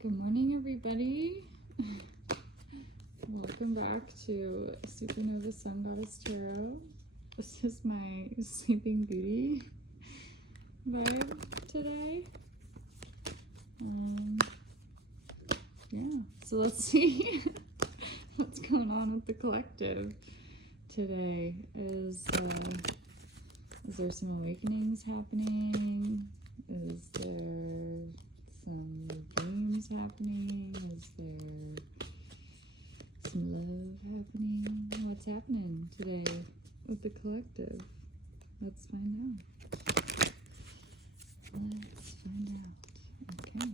Good morning, everybody. Welcome back to Supernova Sun Goddess Tarot. This is my Sleeping Beauty vibe today. Yeah, so let's see what's going on with the collective today. Is there some awakenings happening? Is there some dreams happening? Is there some love happening? What's happening today with the collective? Let's find out. Let's find out. Okay.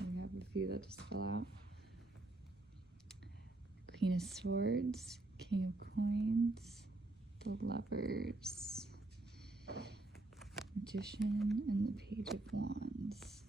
We have a few that just fell out. Queen of Swords, King of Coins, the Lovers, Magician, and the Page of Wands.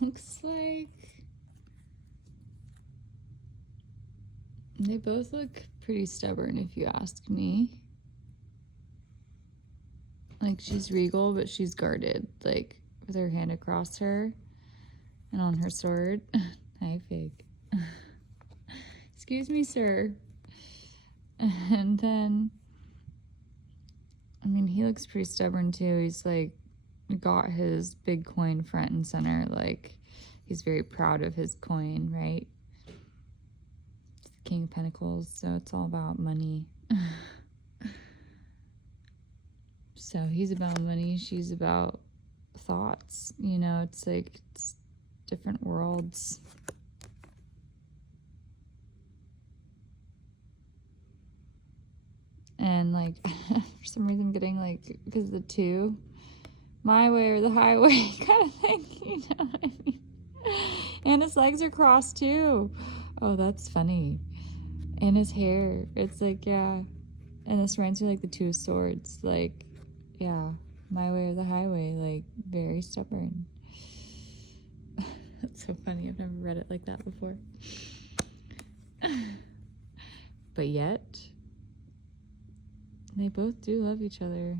Looks like they both look pretty stubborn, if you ask me. Like, she's regal, but she's guarded, like, with her hand across her and on her sword. Hi, Fig. Excuse me, sir. And then, I mean, he looks pretty stubborn, too. He's, like, got his big coin front and center. Like, he's very proud of his coin, right? It's the King of Pentacles, so it's all about money. So he's about money, she's about thoughts, you know, it's like it's different worlds. And like, for some reason I'm getting like, because of the two, my way or the highway kind of thing, you know what I mean? And his legs are crossed too. Oh, that's funny. And his hair, it's like, yeah. And this reminds me like the Two of Swords, like, yeah, my way or the highway, like, very stubborn. That's so funny. I've never read it like that before. But yet, they both do love each other.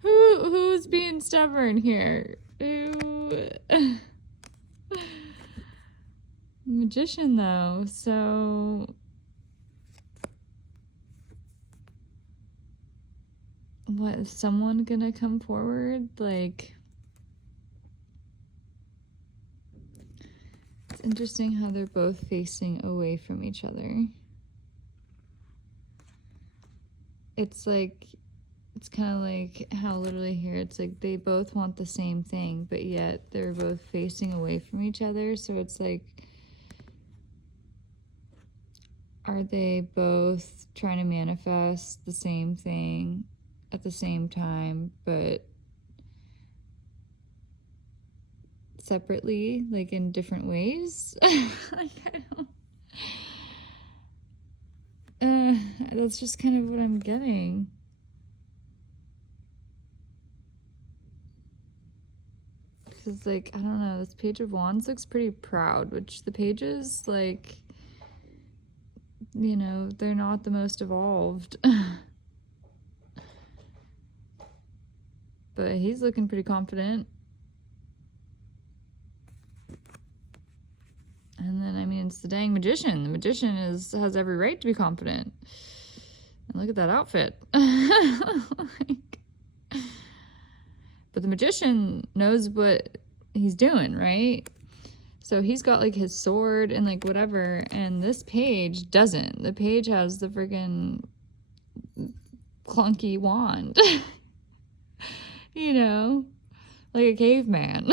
Who's being stubborn here? Who? Magician, though, so what, is someone gonna come forward? Like, it's interesting how they're both facing away from each other. It's like, it's kind of like how literally here, it's like they both want the same thing, but yet they're both facing away from each other. So it's like, are they both trying to manifest the same thing at the same time, but separately, like in different ways? Like, I don't, that's just kind of what I'm getting. Because, like, I don't know, this Page of Wands looks pretty proud, which the pages, like, you know, they're not the most evolved. But he's looking pretty confident. And then, I mean, it's the dang Magician. The Magician has every right to be confident. And look at that outfit. Like, but the Magician knows what he's doing, right? So he's got, like, his sword and, like, whatever. And this page doesn't. The page has the friggin' clunky wand. You know? Like a caveman.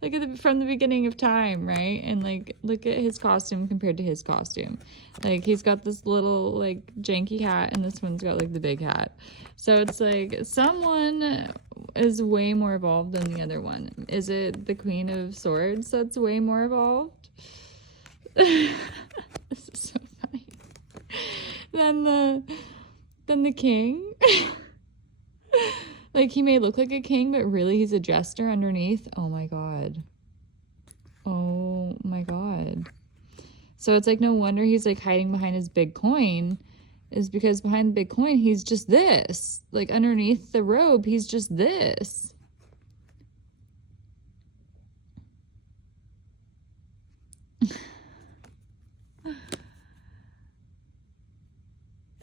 Like from the beginning of time, right? And like, look at his costume compared to his costume. Like, he's got this little like janky hat, and this one's got like the big hat. So it's like someone is way more evolved than the other one. Is it the Queen of Swords that's way more evolved? This is so funny. than the king. Like, he may look like a king, but really he's a jester underneath. Oh my god. Oh my god. So it's like, no wonder he's like hiding behind his big coin, is because behind the big coin he's just this. Like, underneath the robe he's just this.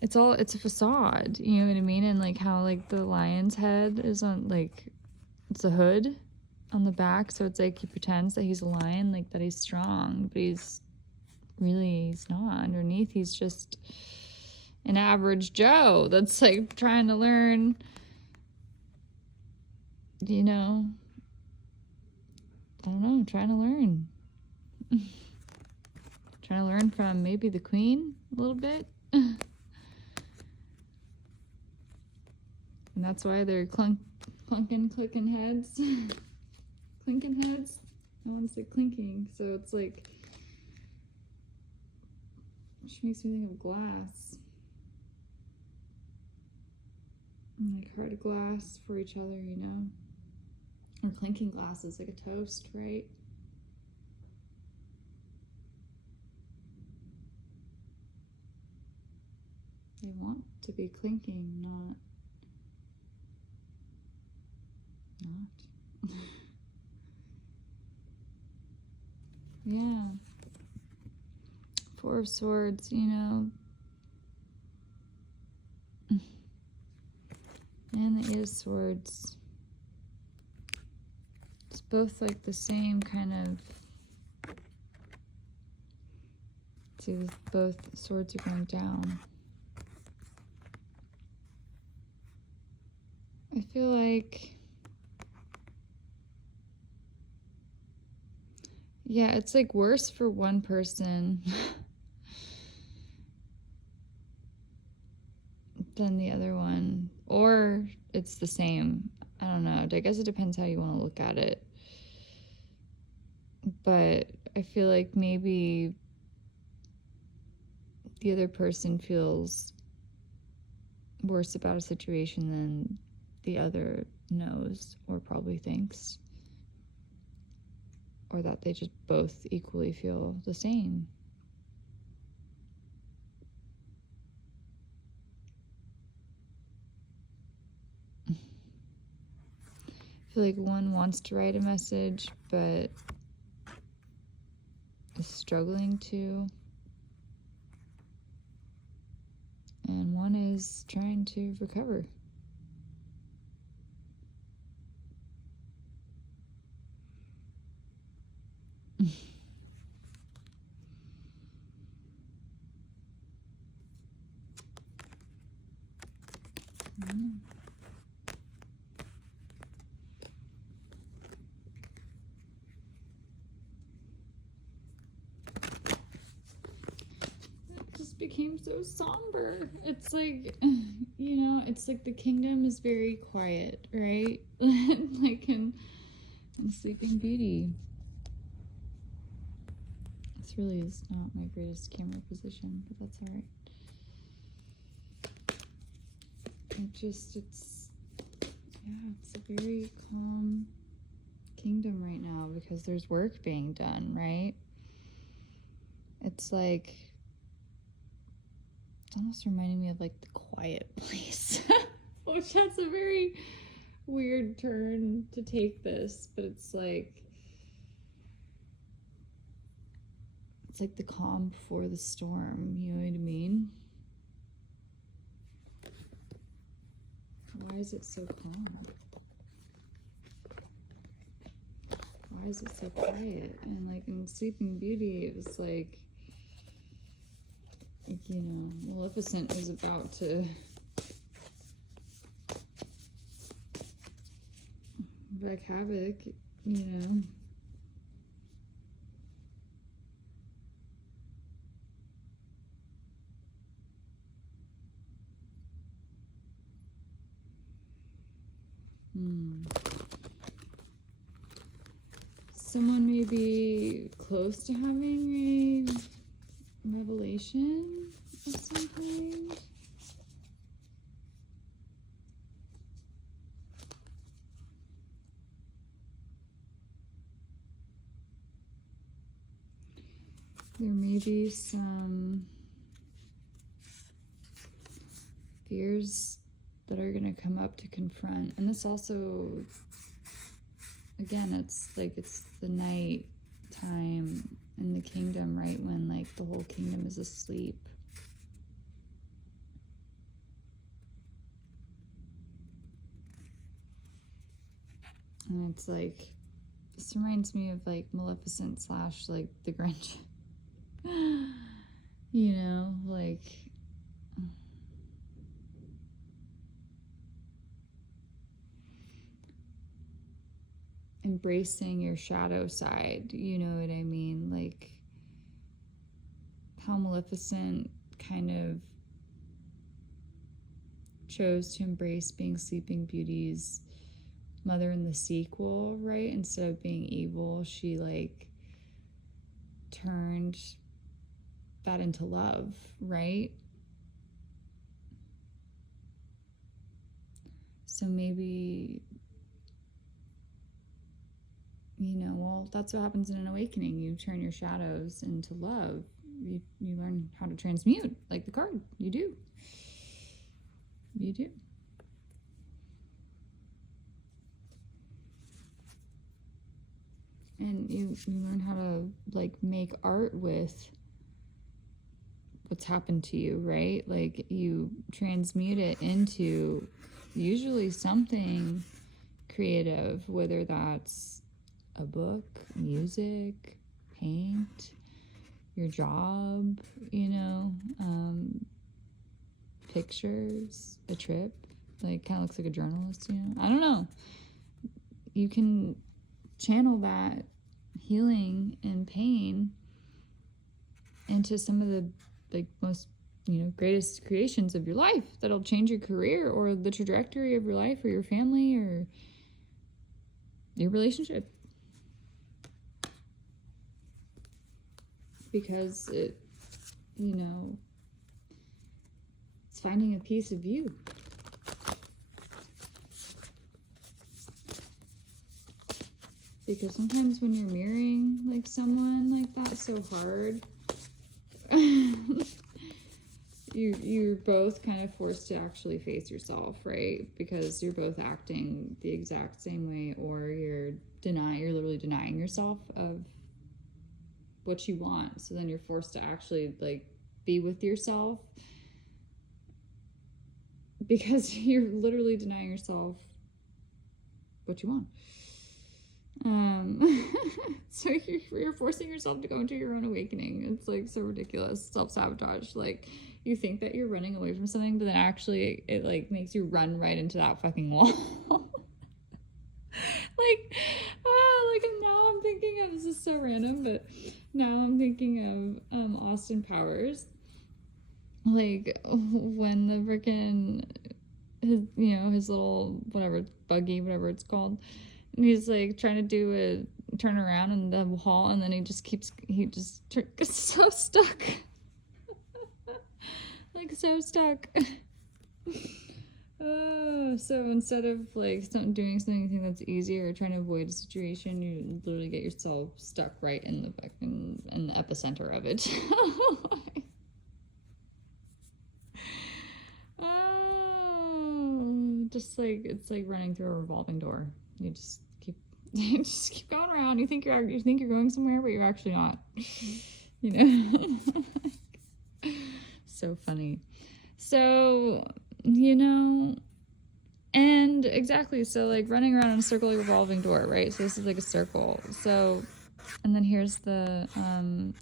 It's a facade, you know what I mean? And like how like the lion's head is on, like, it's a hood on the back, so it's like he pretends that he's a lion, like that he's strong, but he's not. Underneath he's just an average Joe that's like trying to learn, you know, I don't know, trying to learn. Trying to learn from maybe the queen a little bit. And that's why they're clunking, clicking heads. Clinking heads? I want to say clinking. So it's like, which makes me think of glass. And like hard glass for each other, you know? Or clinking glasses, like a toast, right? They want to be clinking, not. Yeah. Four of Swords, you know. And the Eight of Swords. It's both like the same kind of. See, both swords are going down. I feel like. Yeah, it's like worse for one person than the other one. Or it's the same. I don't know. I guess it depends how you want to look at it. But I feel like maybe the other person feels worse about a situation than the other knows or probably thinks. Or that they just both equally feel the same. I feel like one wants to write a message, but is struggling to. And one is trying to recover. It just became so somber. It's like, you know, it's like the kingdom is very quiet, right? Like in Sleeping Beauty. This really is not my greatest camera position, but that's all right. It's a very calm kingdom right now because there's work being done, right? It's like, it's almost reminding me of like The Quiet Place, which that's a very weird turn to take this, but it's like the calm before the storm, you know what I mean? Why is it so calm? Why is it so quiet? And like in Sleeping Beauty, it was like, you know, Maleficent was about to wreak havoc, you know. Someone may be close to having a revelation of something. There may be some fears that are going to come up to confront. And this also, again, it's like it's the night time in the kingdom, right? When like the whole kingdom is asleep. And it's like, this reminds me of like Maleficent / like the Grinch. You know, like embracing your shadow side, you know what I mean? Like how Maleficent kind of chose to embrace being Sleeping Beauty's mother in the sequel, right? Instead of being evil, she like turned that into love, right? So maybe, you know, well, that's what happens in an awakening. You turn your shadows into love. You learn how to transmute, like the card. You do. You do. And you learn how to like make art with what's happened to you, right? Like you transmute it into usually something creative, whether that's a book, music, paint, your job, you know, pictures, a trip, like kind of looks like a journalist, you know, I don't know. You can channel that healing and pain into some of the like most, you know, greatest creations of your life that'll change your career or the trajectory of your life or your family or your relationship, because it, you know, it's finding a piece of you. Because sometimes when you're mirroring like someone like that so hard, you're both kind of forced to actually face yourself, right? Because you're both acting the exact same way, or you're literally denying yourself of what you want. So then you're forced to actually like be with yourself because you're literally denying yourself what you want. So you're forcing yourself to go into your own awakening. It's like so ridiculous. Self-sabotage. Like you think that you're running away from something, but then actually it like makes you run right into that fucking wall. Now I'm thinking of, this is so random, but now I'm thinking of Austin Powers. Like when the freaking his little whatever buggy, whatever it's called. And he's like trying to do a turn around in the hall, and then he just gets so stuck. Like so stuck. So instead of like doing something that's easier or trying to avoid a situation, you literally get yourself stuck right in the epicenter of it. Just like it's like running through a revolving door. You just keep going around. You think you're going somewhere, but you're actually not. You know. So funny. So, you know, and exactly, so like running around in a circle, like a revolving door, right? So this is like a circle. So, and then here's the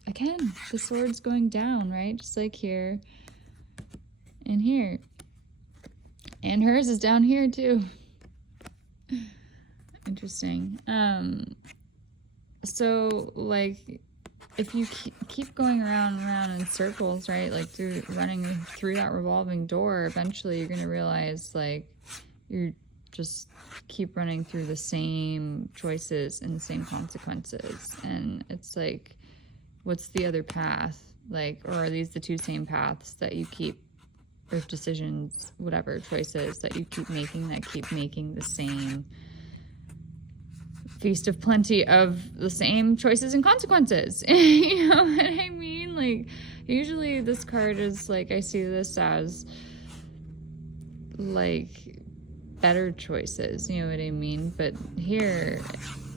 again, the sword's going down, right? Just like here and here. And hers is down here too. Interesting. So like if you keep going around and around in circles, right, like running through that revolving door, eventually you're going to realize like you're just keep running through the same choices and the same consequences. And it's like, what's the other path? Like, or are these the two same paths that you keep, or decisions, whatever choices that you keep making that keep making the same Feast of Plenty of the same choices and consequences. You know what I mean? Like, usually this card is like, I see this as like better choices, you know what I mean? But here,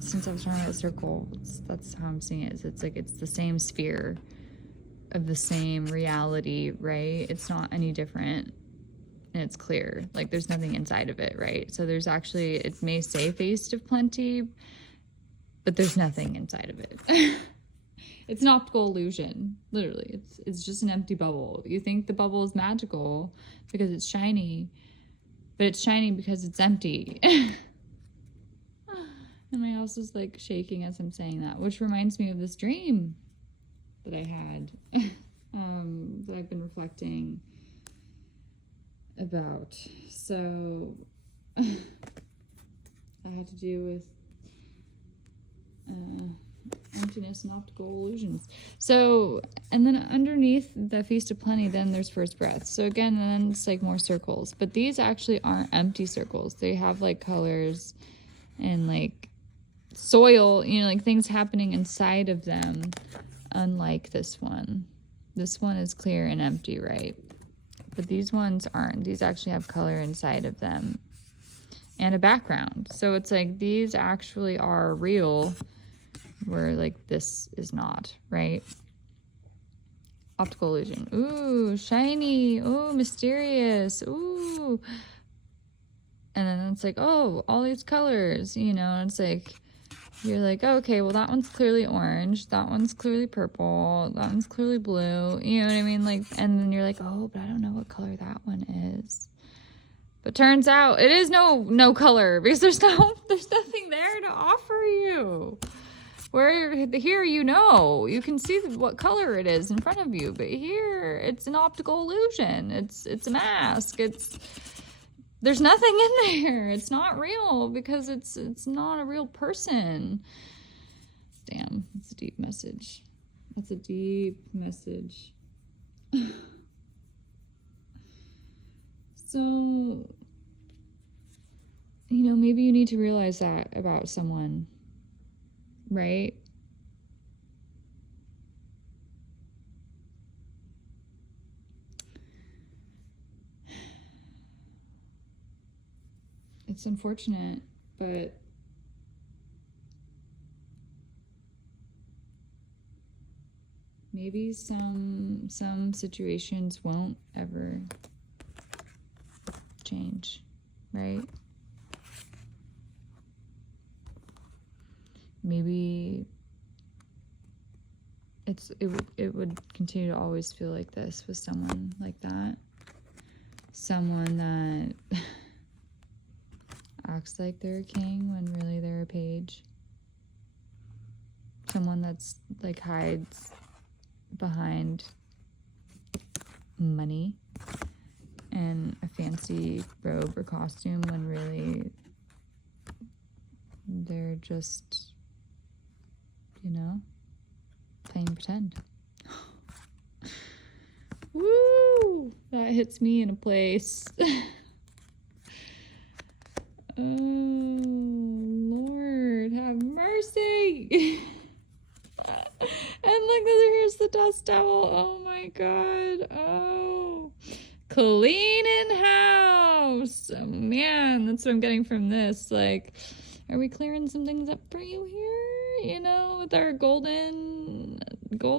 since I was drawing a circle, that's how I'm seeing it. It's like it's the same sphere of the same reality, right? It's not any different. And it's clear, like there's nothing inside of it, right? So there's actually, it may say Feast of Plenty, but there's nothing inside of it. It's an optical illusion, literally. It's just an empty bubble. You think the bubble is magical because it's shiny, but it's shiny because it's empty. And my house is like shaking as I'm saying that, which reminds me of this dream that I had, that I've been reflecting about. So that had to do with emptiness and optical illusions. So, and then underneath the Feast of Plenty, then there's First Breath. So again, then it's like more circles, but these actually aren't empty circles. They have like colors and like soil, you know, like things happening inside of them, unlike this one. This one is clear and empty, right? But these ones aren't. These actually have color inside of them and a background. So it's like these actually are real, where like this is not, right? Optical illusion. Ooh, shiny. Ooh, mysterious. Ooh. And then it's like, oh, all these colors, you know, and it's like, you're like, oh, okay, well, that one's clearly orange. That one's clearly purple. That one's clearly blue. You know what I mean? Like, and then you're like, oh, but I don't know what color that one is. But turns out it is no color, because there's nothing there to offer you. Where here, you know, you can see what color it is in front of you, but here it's an optical illusion. It's a mask. There's nothing in there. It's not real because it's not a real person. Damn, that's a deep message. That's a deep message. So, you know, maybe you need to realize that about someone, right? It's unfortunate, but maybe some situations won't ever change, right? Maybe it would continue to always feel like this with someone like that. Someone that acts like they're a king when really they're a page. Someone that's like hides behind money and a fancy robe or costume when really they're just, you know, playing pretend. Woo! That hits me in a place. Oh, Lord, have mercy. And look, here's the dust devil. Oh my God. Oh, cleaning house. Oh man, that's what I'm getting from this. Like, are we clearing some things up for you here? You know, with our gold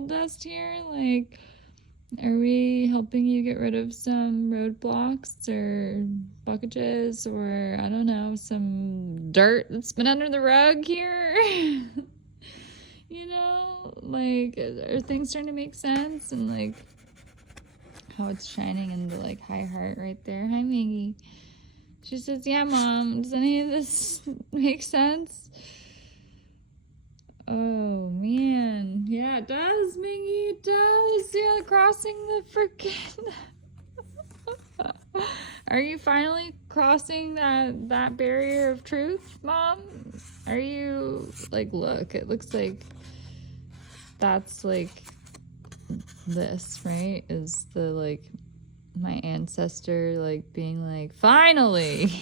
dust here? Like, are we helping you get rid of some roadblocks or blockages or, I don't know, some dirt that's been under the rug here? You know, like, are things starting to make sense? And like, how it's shining in the like high heart right there. Hi, Maggie. She says, yeah, Mom, does any of this make sense? Oh, man. Yeah, it does, Maggie. It does. Yeah, crossing the freaking... Are you finally crossing that barrier of truth, Mom? Are you... Like, look, it looks like that's, like, this, right? Is the, like, my ancestor, like, being like, finally!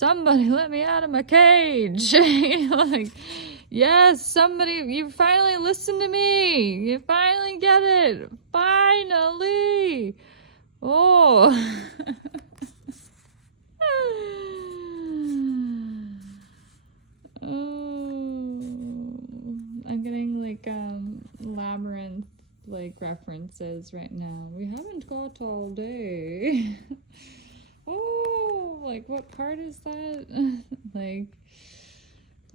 somebody let me out of my cage. You know, like, yes, somebody, you finally listen to me. You finally get it. Finally. Oh. Oh. I'm getting like Labyrinth like references right now. We haven't got all day. Oh, like what part is that? Like,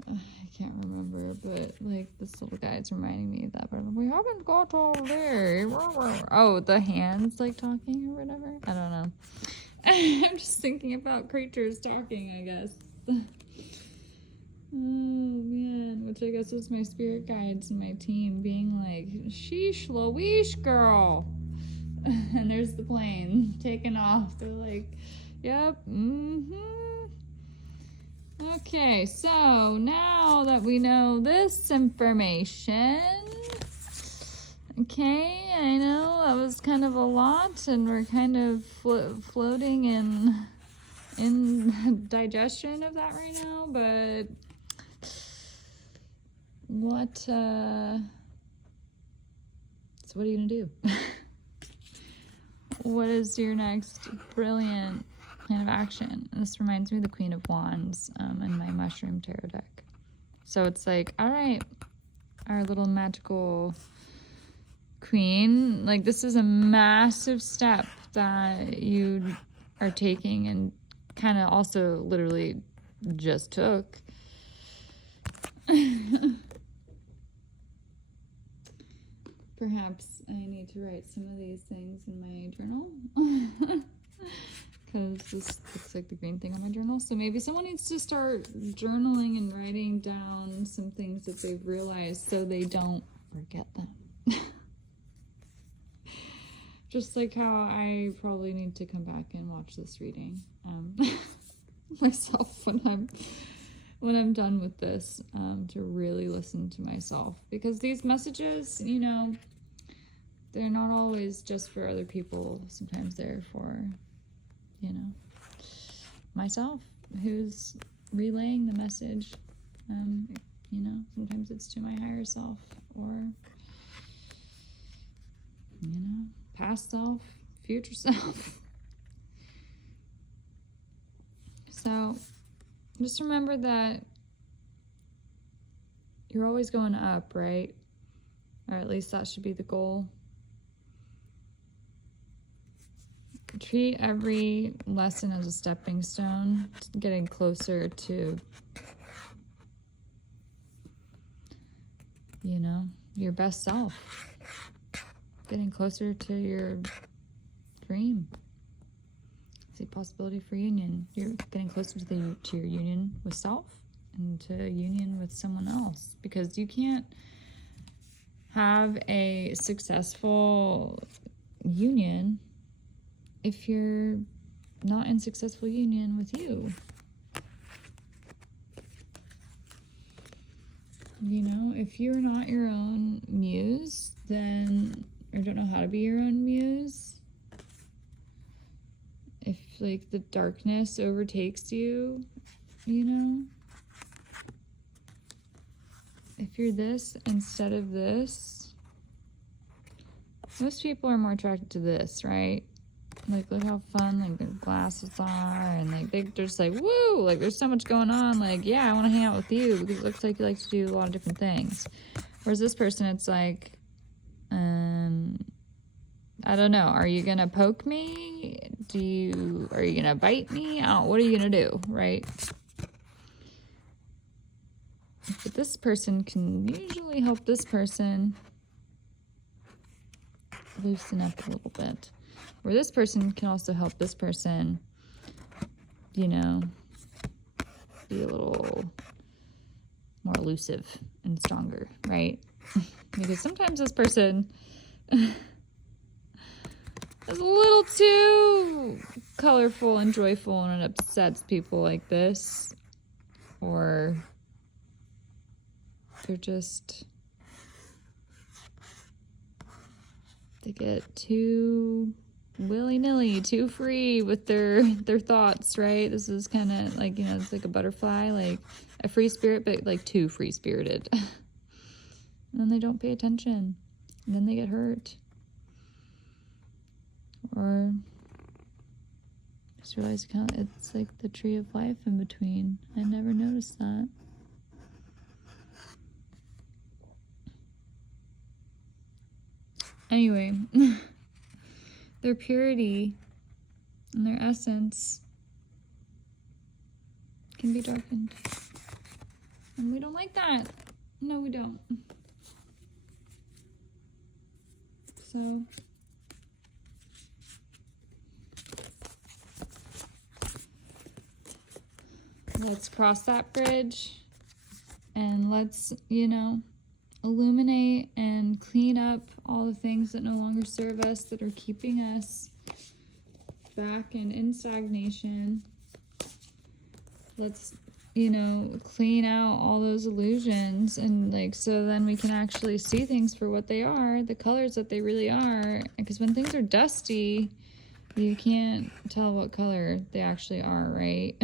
I can't remember, but like this little guy's reminding me of that. But we haven't got all day. Oh, the hands like talking or whatever. I don't know. I'm just thinking about creatures talking, I guess. Oh man, which I guess is my spirit guides and my team being like, sheesh, Louise girl. And there's the plane taking off. They're like, yep, Okay, so now that we know this information, okay, I know that was kind of a lot, and we're kind of floating in digestion of that right now, but so what are you gonna do? What is your next brilliant plan of action? And this reminds me of the Queen of Wands in my Mushroom Tarot deck. So it's like, all right, our little magical queen, like this is a massive step that you are taking and kind of also literally just took. Perhaps I need to write some of these things in my journal because this looks like the green thing on my journal. So maybe someone needs to start journaling and writing down some things that they've realized so they don't forget them. Just like how I probably need to come back and watch this reading myself when I'm done with this, to really listen to myself, because these messages, you know, they're not always just for other people. Sometimes they're for, you know, myself who's relaying the message. You know, sometimes it's to my higher self or, you know, past self, future self. So just remember that you're always going up, right? Or at least that should be the goal. Treat every lesson as a stepping stone to getting closer to, you know, your best self. Getting closer to your dream. See possibility for union. You're getting closer to your union with self and to union with someone else, because you can't have a successful union if you're not in successful union with you. You know, if you're not your own muse, then, or don't know how to be your own muse, if like the darkness overtakes you, you know, if you're this instead of this, most people are more attracted to this, right? Like, look how fun, like, the glasses are, and, like, they're just like, woo, like, there's so much going on, like, yeah, I want to hang out with you, because it looks like you like to do a lot of different things. Whereas this person, it's like, I don't know, are you gonna poke me? Are you gonna bite me? What are you gonna do, right? But this person can usually help this person loosen up a little bit. Or this person can also help this person, you know, be a little more elusive and stronger, right? Because sometimes this person is a little too colorful and joyful, and it upsets people like this. Or they're just, they get too willy-nilly, too free with their thoughts, right? This is kind of like, you know, it's like a butterfly, like a free spirit, but like too free-spirited. And then they don't pay attention, and then they get hurt. Or just realize it's like the tree of life in between. I never noticed that. Anyway, their purity and their essence can be darkened. And we don't like that. No, we don't. So let's cross that bridge and let's, you know, illuminate and clean up all the things that no longer serve us, that are keeping us back and in stagnation. Let's, you know, clean out all those illusions, and like, so then we can actually see things for what they are, the colors that they really are. Because when things are dusty, you can't tell what color they actually are, right?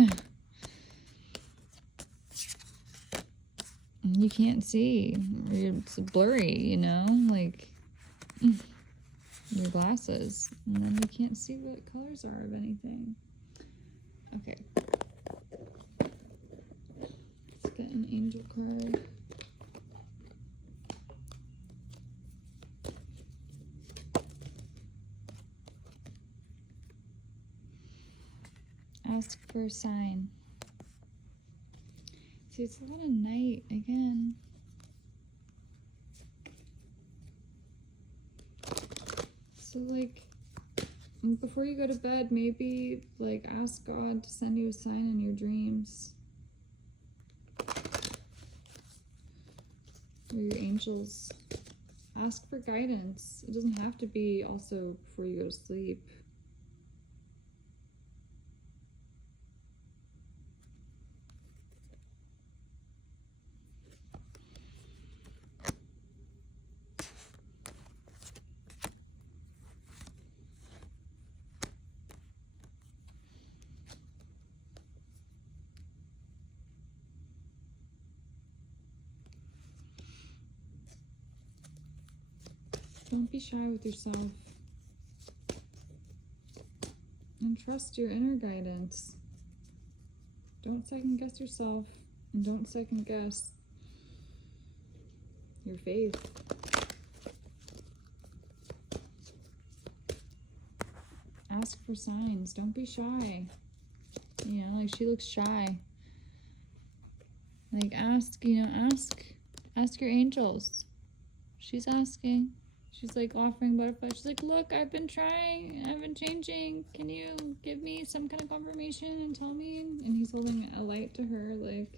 You can't see. It's blurry, you know, like your glasses. And then you can't see what colors are of anything. Okay. Let's get an angel card. Ask for a sign. See, it's a lot of night again. So, like, before you go to bed, maybe, like, ask God to send you a sign in your dreams. Or your angels. Ask for guidance. It doesn't have to be also before you go to sleep. Don't be shy with yourself. And trust your inner guidance. Don't second guess yourself, and don't second guess your faith. Ask for signs. Don't be shy. You know, like, she looks shy. Like, ask, you know, ask your angels. She's asking. She's like offering butterflies. She's like, look, I've been trying. I've been changing. Can you give me some kind of confirmation and tell me? And he's holding a light to her, like,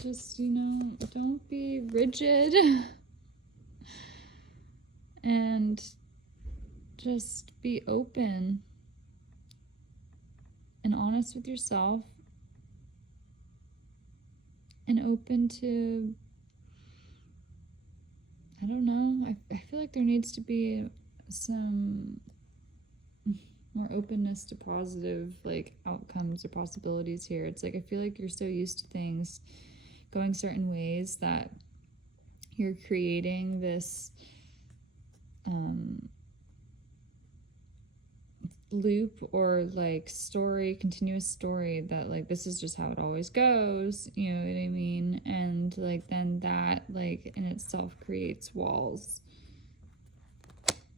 just, you know, don't be rigid. And just be open and honest with yourself, and open to, I don't know, I feel like there needs to be some more openness to positive, like, outcomes or possibilities here. It's like, I feel like you're so used to things going certain ways that you're creating this loop, or like story, continuous story, that like, this is just how it always goes, you know what I mean? And like, then that, like, in itself creates walls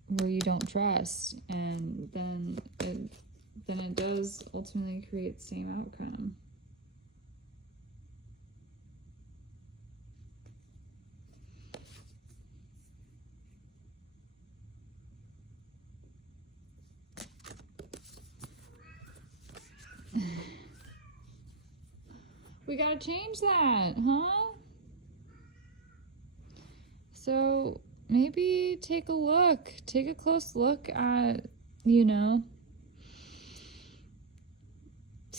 where you don't trust, and then it does ultimately create the same outcome. We gotta change that, huh? So maybe take a close look at, you know,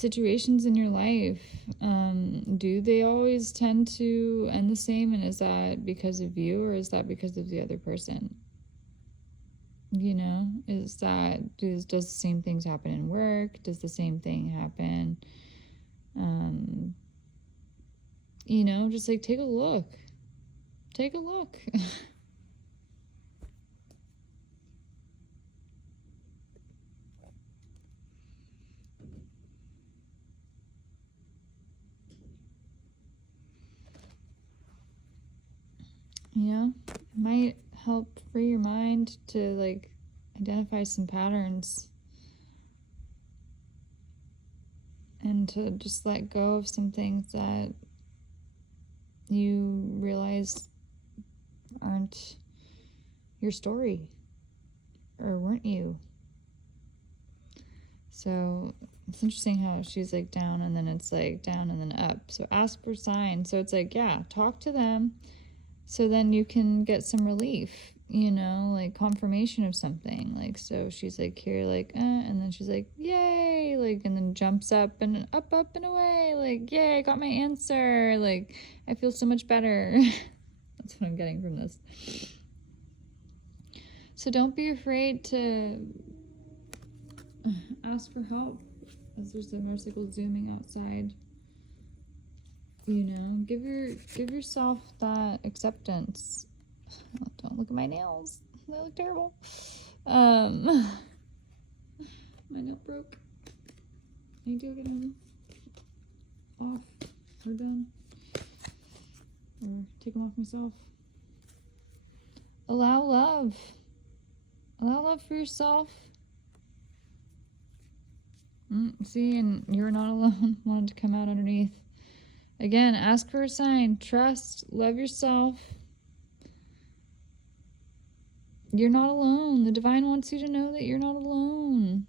situations in your life, do they always tend to end the same? And is that because of you, or is that because of the other person? You know, is that, does the same things happen in work? Does the same thing happen? You know, just like take a look. Take a look. You know, it might help free your mind to like identify some patterns and to just let go of some things that you realize aren't your story or weren't you. So it's interesting how she's like down and then it's like down and then up. So ask for signs. So it's like, yeah, talk to them. So then you can get some relief, you know, like confirmation of something. Like, so she's like here, like, and then she's like, yay, like, and then jumps up and and away, like, yay, I got my answer. Like, I feel so much better. That's what I'm getting from this. So don't be afraid to ask for help. As there's a motorcycle zooming outside. You know, give yourself that acceptance. Oh, don't look at my nails. They look terrible. My nail broke. I need to go get them off or done. Or take them off myself. Allow love. Allow love for yourself. See, and you're not alone. Wanted to come out underneath. Again, ask for a sign. Trust. Love yourself. You're not alone. The divine wants you to know that you're not alone.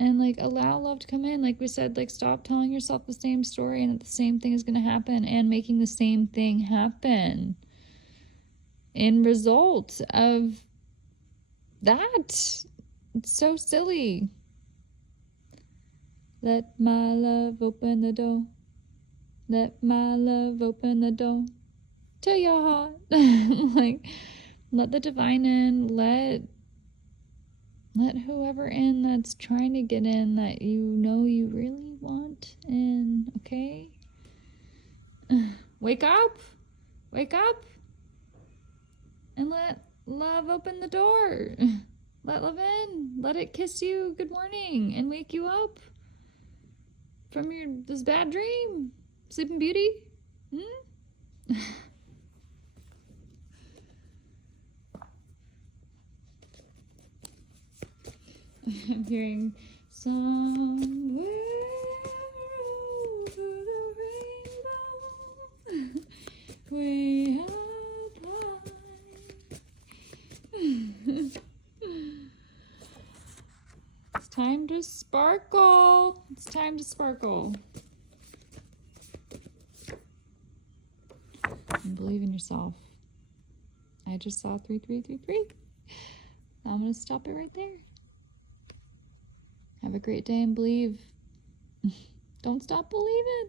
And like allow love to come in. Like we said, like stop telling yourself the same story and that the same thing is going to happen and making the same thing happen in result of that. It's so silly. Let my love open the door. Let my love open the door to your heart. Like, let the divine in. Let whoever in that's trying to get in that you know you really want in, okay? Wake up. Wake up. And let love open the door. Let love in. Let it kiss you good morning and wake you up from this bad dream. Sleeping Beauty? I'm hearing somewhere over the rainbow, way up high. It's time to sparkle. It's time to sparkle. And believe in yourself. I just saw 3333. I'm going to stop it right there. Have a great day and believe. Don't stop believing.